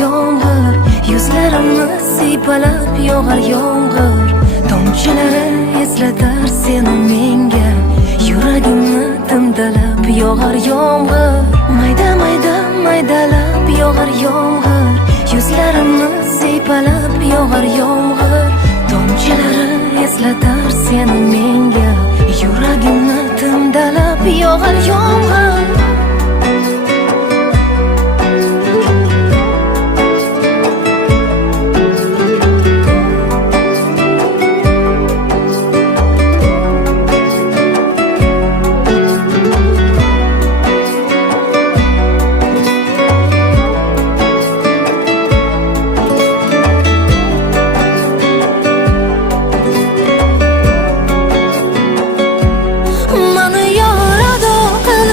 yomg'ir, yuzlarimni siypalab yog'ar yomg'ir. Tomchilari eslatar seni menga, yuragimni timdalab yog'ar yomg'ir. Mayda mayda maydalab yog'ar yomg'ir, yuzlarimni siypalab yog'ar yomg'ir. Tomchilari eslatar seni menga, yuragimni timdalab yog'ar yomg'ir.